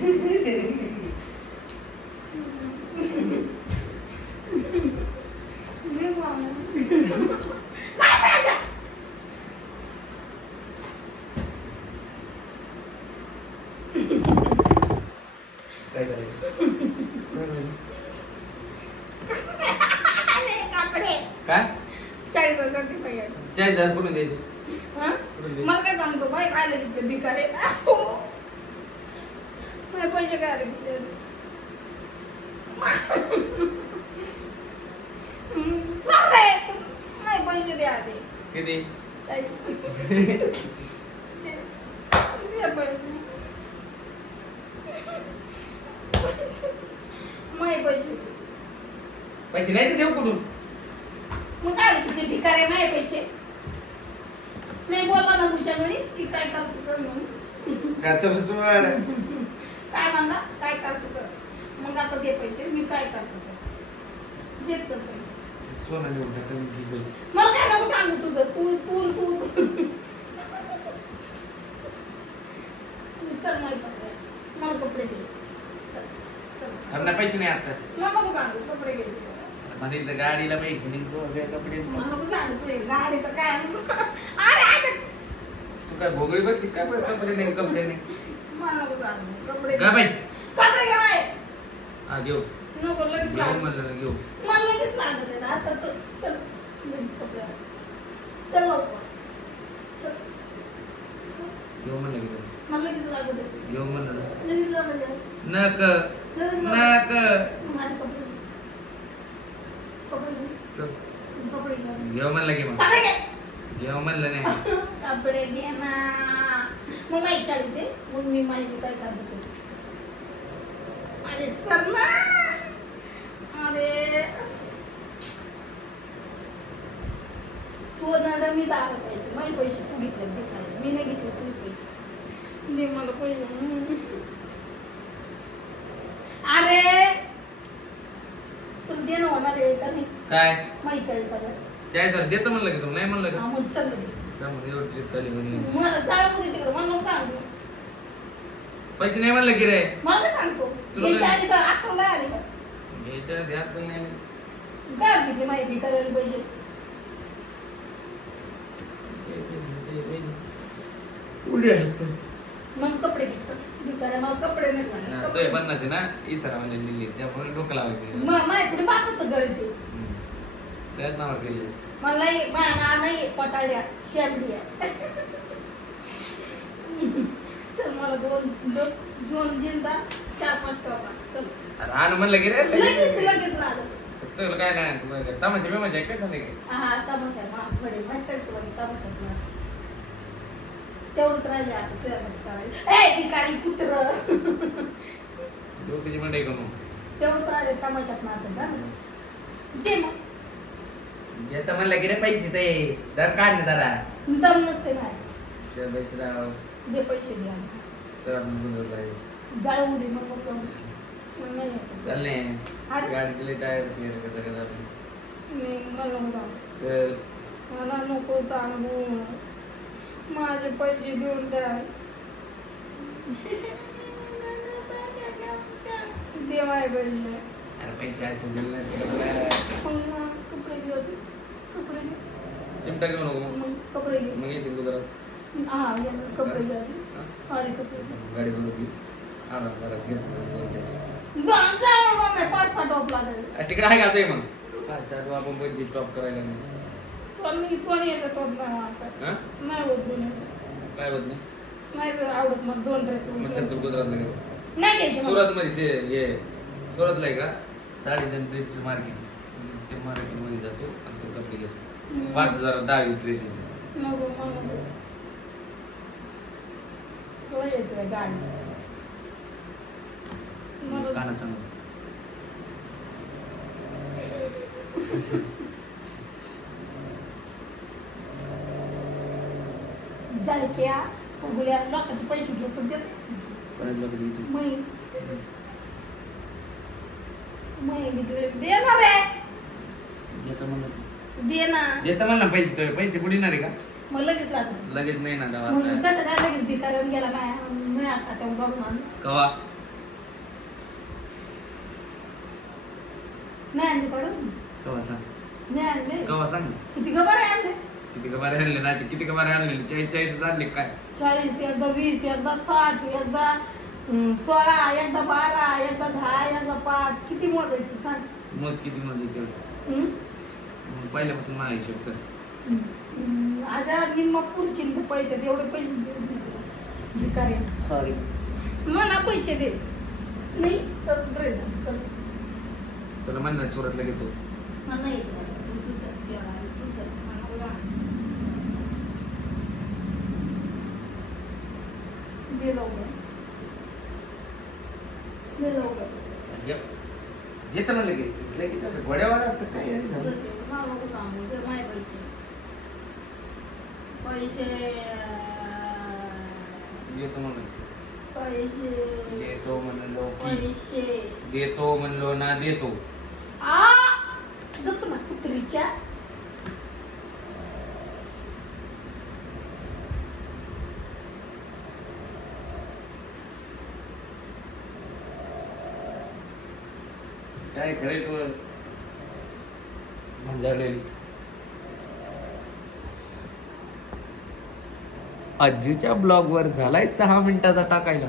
काय करायचं काय 40,000 कुठून द्यायचे मला काय सांगतो बाई काय लागले भिकार आहे माझे पैसे काय आले नाही पैसे द्या आधी किती पैसे नाही देऊ कुठून मग काय तुझे भिकार आहे माझे पैसे नाही बोलला ना भूषण की काय करतो म्हणून काय म्हणला काय करतो कर मग आता दे पैसे मी काय करतो देत चल पैसे सोना देऊन टाका मी घे पैसे मला काय नको सांगू तुझं तू चल मला कपडे दे त्यांना पैसे नाही आता नको सांगू कपडे घे मध्ये इथं गाडीला पैसे निघतो कपडे नको सांगू गाडी तर काय अरे तू काय भोगळी बसली काय कपडे नाही मला नको सांगू कपडे काय पैसे कपडे घे बाय हा घेऊ नको लगेच म्हणलं ना घेऊ मला लगेच लागत आहे आता चल चल कपडे चल लवकर घेऊ म्हणलं घेऊ मला लगेच लागत आहे घेऊ म्हणलं लगेच लागत आहे नक माझे कपडे कपडे घेऊ म्हणलं की मग कपडे घे घेऊ म्हणलं नाही कपडे घे ना मग माहिती चालते मग मी माहिती काय करते अरे सर ना अरे तू ना मी जायला पाहिजे माझे पैसे तू घेतले मी नाही घेतले तुझे पैसे दे मला पैसे अरे तुला दे ना होणार आहे का नाही काय माहिती 40,000 40,000 देतो म्हणलं की तू नाही म्हणलं हा मग चल मला चालू दे तिकडे मला नको सांगू पैसे नाही म्हणलं की रे मला काय सांगतो घ्यायच्या आधी का अक्कल नाही आली का घ्यायच्या आधी अक्कल नाही काय घेतली माहिती करायला पैसे मग कपडे घ्यायचं मला कपडे नाही तो 50 आहे ना इसरा म्हणजे दिल्ली त्यामुळे डोकं लावायचं माझ्याकडे बापाचं घर येते त्याच नावावर केले मला नाही माझ्या नाही पटाड्या शेंबड्या चल मला दोन जीन्सा 4-5 टॉप चल राहणं म्हणलं की रे लगेच लागलं फक्त काय नाही तमाशा बिमाशा काय सांगते की हा तमाशा मागडे माहिती तुला तमाशा तेवढंच राहिले आता तुझ्यासाठी करायचं ए भिकारी कुत्र डोक्याची मंडई करू तेवढंच राहिले तमाशात मारतात का दे मग येतं म्हणलं की रे पैसे ते दर काढ ना जरा दम नसते बाहेर पैसे राव दे पैसे द्या तर आपण गुजर जायचं जाळू दे मग चाल नाही गाडी दिली टायर क्लिअर करता मला नको सांगू माझे पैसे देऊन द्या देवाय पैसे अरे पैसे आहेत कपडे घेऊ चिमटा घेऊ नको कपडे घेऊ मग येतील गुजरात हा कपडे घ्या अरे कपडे गाडी बघती तिकडे आहे का ते मग 5-6 आपण बंदी स्टॉप करायला नाही कोणी येतं तो नाही होत काय होत नाही आवडत मग 2 ड्रेस गुजरातला गेलो नाही घ्यायचे सुरत मध्ये हे सुरतला आहे का साडीचं ड्रेस मार्केट ते मार्केट मध्ये जातो आणि तो कपडे घेतो 5,000 10 ड्रेस गाडी कानाचा झालक्या गुगल्या लोकांचे पैसे घेतो देत देणार रे दे ना देता म्हणला पैसे कुठे येणार आहे का मग लगेच लागत लगेच नाही ना कसं काय लगेच भिकाऱ्यावर गेला काय मी आता तेव्हा करून कवा नाही आणले काढून कवा सांग नाही आणले कवा सांग किती गबारे आणले किती कबारे आणले ना किती कबारे आणले 40 आणले काय 40 एकदा 20 एकदा 60 एकदा 16 एकदा 12 एकदा 10 एकदा 5 किती मोजायची सांग मत किती मध्ये तेवढं पहिल्यापासून माझा हिशोब कर आजा निम्मा पुरची पैसे एवढे पैसे भिकारी सॉरी मला पैसे दे नाही तर ड्रेस चल तुला म्हणणार सुरतला घेतो मला नाही येत बाबा. तू कर, देवा, तू कर. मला बोला. दे लवकर. दे लवकर. घेतो ना लगेच असं घोड्यावर असतं काय आहे? चल, मला नको सांगू. दे माझे पैसे. पैसे घेतो म्हणून पैसे देतो म्हणलो की पैसे देतो म्हणलो ना देतो आ गप्प ना कुत्रीच्या काय खरे तू झंझाडेल अज्जूच्या ब्लॉग वर झालाय 6 मिनिटाचा टाकायला